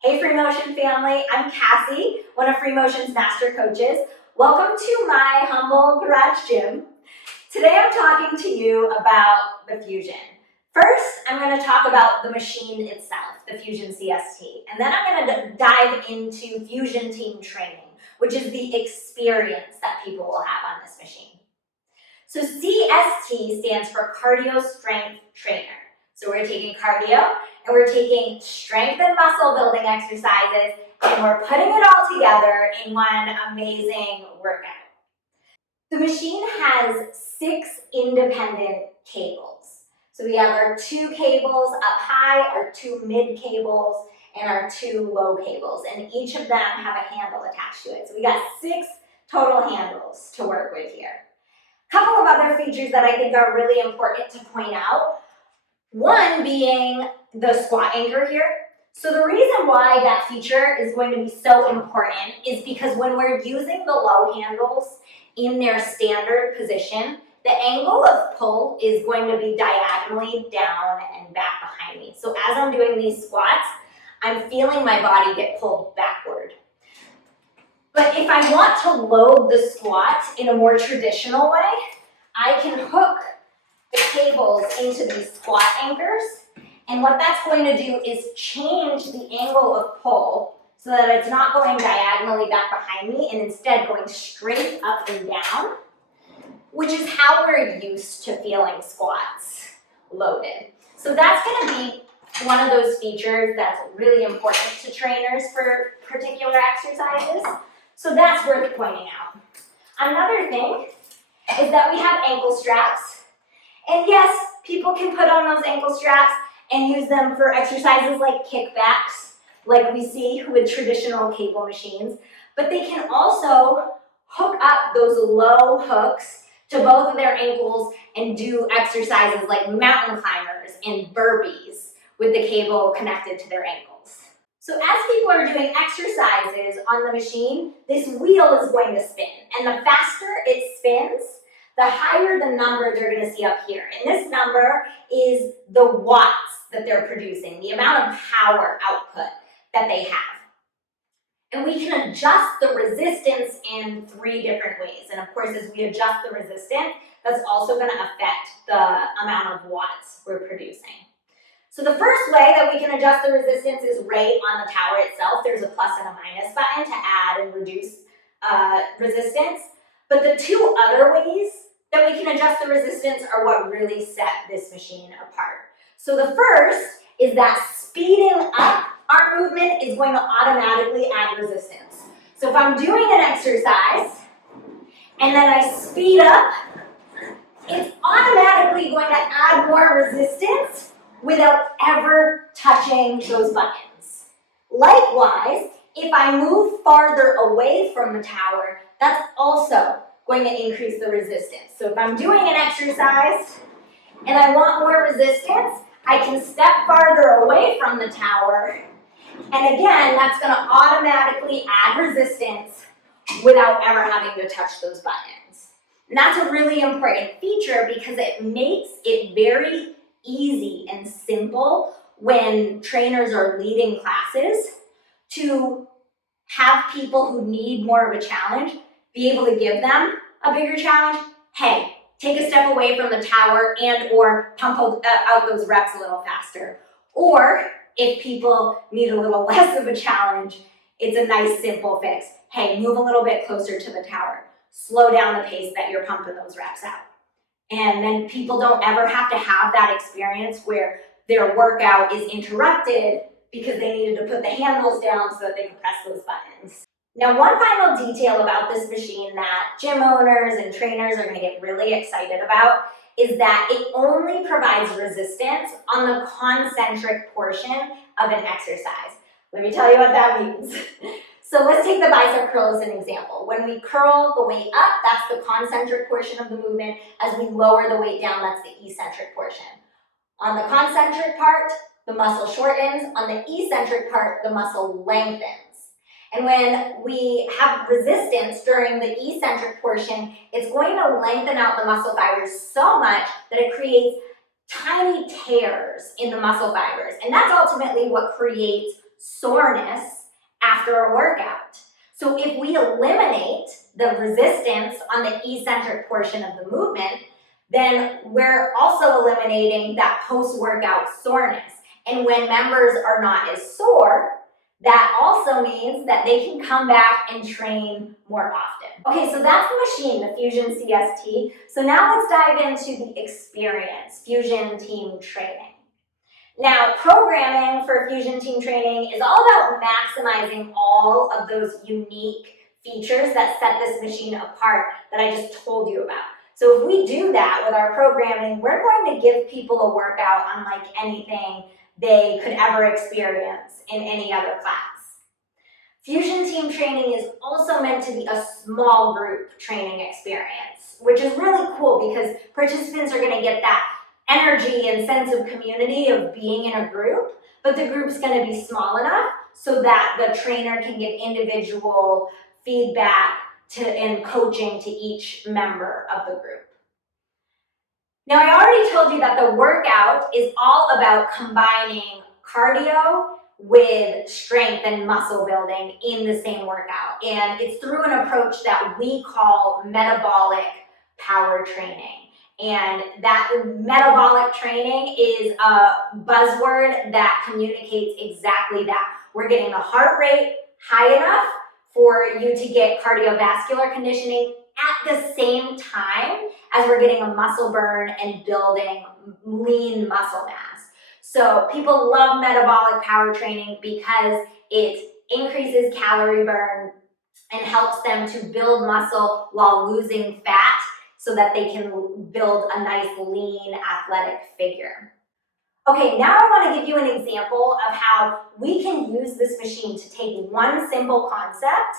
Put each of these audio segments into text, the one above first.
Hey Free Motion family, I'm Cassie, one of Free Motion's master coaches. Welcome to my humble garage gym. Today I'm talking to you about the Fusion. First, I'm going to talk about the machine itself, the Fusion CST, and then I'm going to dive into Fusion team training, which is the experience that people will have on this machine. So CST stands for Cardio Strength Trainer. So we're taking cardio and we're taking strength and muscle building exercises and we're putting it all together in one amazing workout. The machine has 6 independent cables. So we have our 2 cables up high, our 2 mid cables, and our 2 low cables. And each of them have a handle attached to it. So we got 6 total handles to work with here. A couple of other features that I think are really important to point out. One being the squat anchor here. So the reason why that feature is going to be so important is because when we're using the low handles in their standard position, the angle of pull is going to be diagonally down and back behind me. So as I'm doing these squats, I'm feeling my body get pulled backward. But if I want to load the squat in a more traditional way, I can hook the cables into these squat anchors, and what that's going to do is change the angle of pull so that it's not going diagonally back behind me and instead going straight up and down, which is how we're used to feeling squats loaded. So that's going to be one of those features that's really important to trainers for particular exercises. So that's worth pointing out. Another thing is that we have ankle straps. And yes, people can put on those ankle straps and use them for exercises like kickbacks, like we see with traditional cable machines. But they can also hook up those low hooks to both of their ankles and do exercises like mountain climbers and burpees with the cable connected to their ankles. So as people are doing exercises on the machine, this wheel is going to spin. And the faster it spins, the higher the number they're going to see up here. And this number is the watts that they're producing, the amount of power output that they have. And we can adjust the resistance in 3 different ways. And of course, as we adjust the resistance, that's also going to affect the amount of watts we're producing. So the first way that we can adjust the resistance is right on the tower itself. There's a plus and a minus button to add and reduce resistance. But the 2 other ways that we can adjust the resistance are what really set this machine apart. So the first is that speeding up our movement is going to automatically add resistance. So if I'm doing an exercise and then I speed up, it's automatically going to add more resistance without ever touching those buttons. Likewise, if I move farther away from the tower, that's also going to increase the resistance. So if I'm doing an exercise and I want more resistance, I can step farther away from the tower. And again, that's going to automatically add resistance without ever having to touch those buttons. And that's a really important feature because it makes it very easy and simple when trainers are leading classes to have people who need more of a challenge be able to give them a bigger challenge. Hey, take a step away from the tower and or pump out those reps a little faster. Or if people need a little less of a challenge, it's a nice simple fix. Hey, move a little bit closer to the tower. Slow down the pace that you're pumping those reps out. And then people don't ever have to have that experience where their workout is interrupted because they needed to put the handles down so that they could press those buttons. Now, one final detail about this machine that gym owners and trainers are going to get really excited about is that it only provides resistance on the concentric portion of an exercise. Let me tell you what that means. So let's take the bicep curl as an example. When we curl the weight up, that's the concentric portion of the movement. As we lower the weight down, that's the eccentric portion. On the concentric part, the muscle shortens. On the eccentric part, the muscle lengthens. And when we have resistance during the eccentric portion, it's going to lengthen out the muscle fibers so much that it creates tiny tears in the muscle fibers. And that's ultimately what creates soreness after a workout. So if we eliminate the resistance on the eccentric portion of the movement, then we're also eliminating that post-workout soreness. And when members are not as sore, that also means that they can come back and train more often. Okay, so that's the machine, the Fusion CST. So now let's dive into the experience, Fusion Team Training. Now, programming for Fusion Team Training is all about maximizing all of those unique features that set this machine apart that I just told you about. So if we do that with our programming, we're going to give people a workout unlike anything they could ever experience in any other class. Fusion Team Training is also meant to be a small group training experience, which is really cool because participants are going to get that energy and sense of community of being in a group, but the group's going to be small enough so that the trainer can give individual feedback and coaching to each member of the group. Now, I already told you that the workout is all about combining cardio with strength and muscle building in the same workout, and it's through an approach that we call metabolic power training. And that metabolic training is a buzzword that communicates exactly that. We're getting the heart rate high enough for you to get cardiovascular conditioning at the same time as we're getting a muscle burn and building lean muscle mass. So people love metabolic power training because it increases calorie burn and helps them to build muscle while losing fat, so that they can build a nice, lean, athletic figure. Okay, now I want to give you an example of how we can use this machine to take one simple concept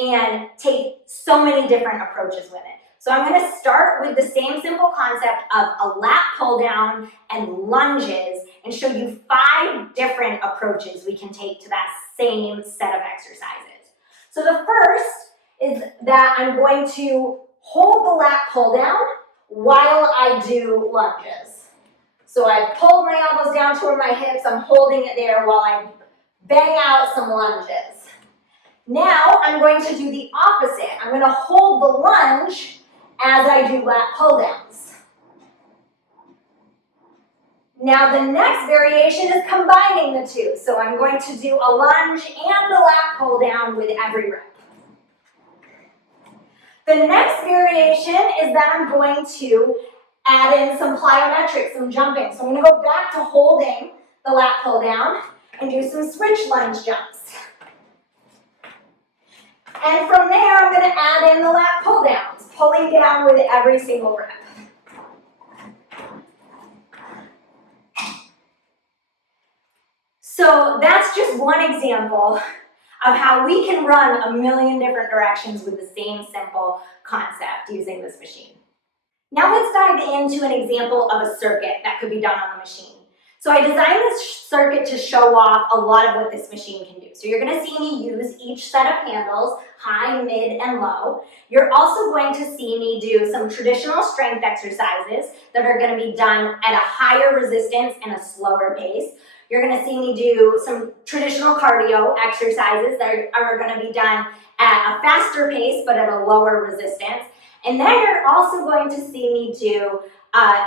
and take so many different approaches with it. So I'm going to start with the same simple concept of a lat pull down and lunges and show you 5 different approaches we can take to that same set of exercises. So the first is that I'm going to hold the lat pull down while I do lunges. So I've pulled my elbows down toward my hips, I'm holding it there while I bang out some lunges. Now I'm going to do the opposite. I'm going to hold the lunge as I do lat pull downs. Now the next variation is combining the two. So I'm going to do a lunge and a lat pull down with every rep. The next variation is that I'm going to add in some plyometrics, some jumping. So I'm going to go back to holding the lat pull down and do some switch lunge jumps. And from there, I'm going to add in the lat pull downs, pulling down with every single rep. So that's just one example of how we can run a million different directions with the same simple concept using this machine. Now let's dive into an example of a circuit that could be done on the machine. So I designed this circuit to show off a lot of what this machine can do. So you're going to see me use each set of handles, high, mid, and low. You're also going to see me do some traditional strength exercises that are going to be done at a higher resistance and a slower pace. You're going to see me do some traditional cardio exercises that are going to be done at a faster pace but at a lower resistance. And then you're also going to see me do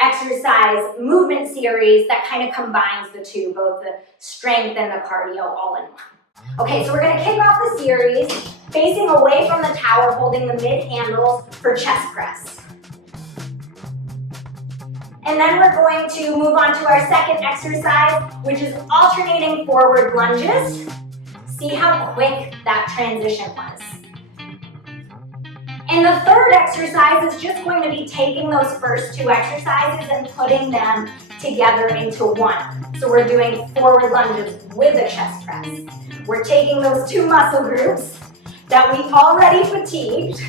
exercise movement series that kind of combines the two, both the strength and the cardio all in one. Okay, so we're going to kick off the series facing away from the tower, holding the mid handles for chest press. And then we're going to move on to our second exercise, which is alternating forward lunges. See how quick that transition was. And the third exercise is just going to be taking those first 2 exercises and putting them together into one. So we're doing forward lunges with a chest press. We're taking those 2 muscle groups that we've already fatigued,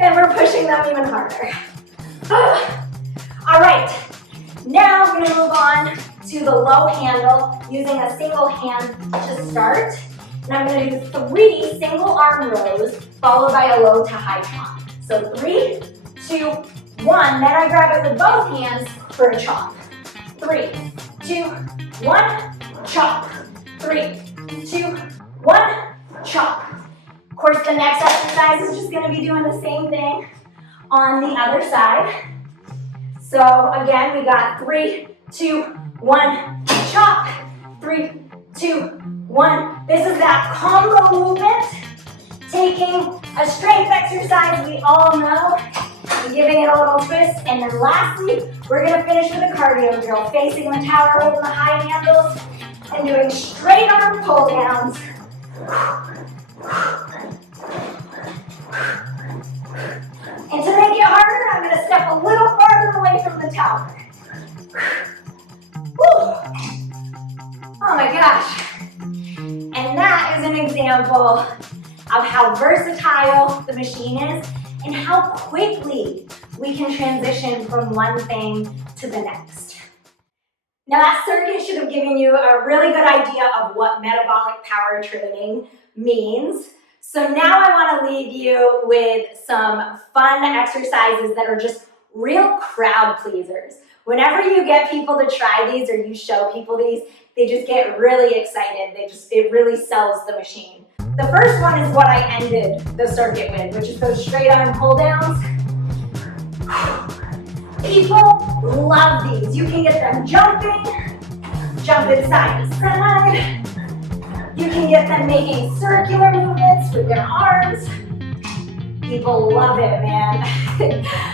and we're pushing them even harder. All right, now I'm going to move on to the low handle using a single hand to start. And I'm going to do 3 single arm rows followed by a low to high chop. So 3, 2, 1. Then I grab it with both hands for a chop. 3, 2, 1, chop. 3, 2, 1, chop. Of course, the next exercise is just gonna be doing the same thing on the other side. So again, we got 3, 2, 1, chop. 3, 2, 1. This is that combo movement, taking a strength exercise we all know, and giving it a little twist. And then lastly, we're gonna finish with a cardio drill, facing the tower, holding the high handles, and doing straight arm pull downs. And to make it harder, I'm gonna step a little farther away from the tower. Oh my gosh. And that is an example of how versatile the machine is and how quickly we can transition from one thing to the next. Now that circuit should have given you a really good idea of what metabolic power training means. So now I want to leave you with some fun exercises that are just real crowd pleasers. Whenever you get people to try these or you show people these, they just get really excited. It really sells the machine. The first one is what I ended the circuit with, which is those straight arm pull downs. People love these. You can get them jumping side to side. You can get them making circular movements with their arms. People love it, man.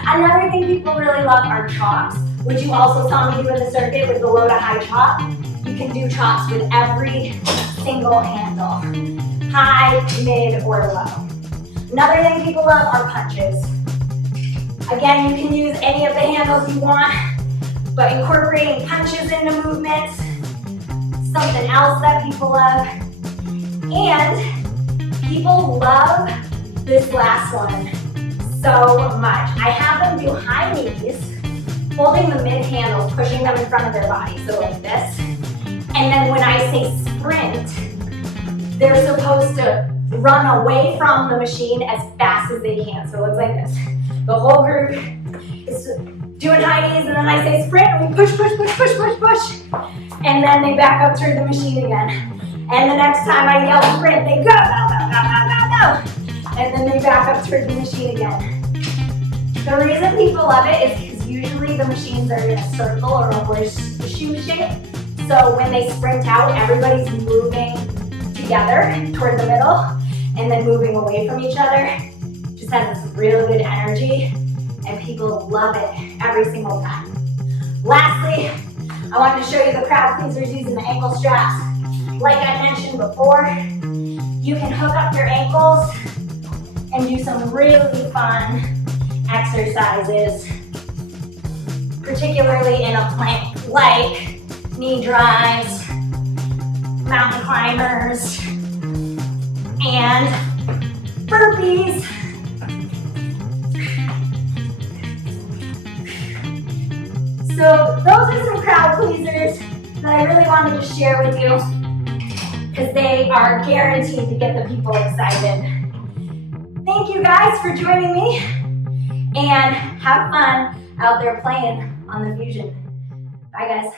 Another thing people really love are chops, which you also saw me do in the circuit with the low to high chop. You can do chops with every single handle, high, mid, or low. Another thing people love are punches. Again, you can use any of the handles you want, but incorporating punches into movements, something else that people love. And people love this last one so much. I have them do high knees, holding the mid handles, pushing them in front of their body, so like this. And then when I say sprint, they're supposed to run away from the machine as fast as they can. So it looks like this. The whole group is doing high knees, and then I say sprint, and we push, push, push, push, push, push. And then they back up toward the machine again. And the next time I yell sprint, they go, go, go, go, go, go, go. And then they back up toward the machine again. The reason people love it is because usually the machines are in a circle or a horseshoe shape. So when they sprint out, everybody's moving together toward the middle and then moving away from each other. Just has this real good energy, and people love it every single time. Lastly, I wanted to show you the crowd pleasers using the ankle straps. Like I mentioned before, you can hook up your ankles and do some really fun exercises, particularly in a plank, like knee drives, mountain climbers, and burpees. So those are some crowd pleasers that I really wanted to share with you because they are guaranteed to get the people excited. Thank you guys for joining me, and have fun out there playing on the Fusion. Bye guys.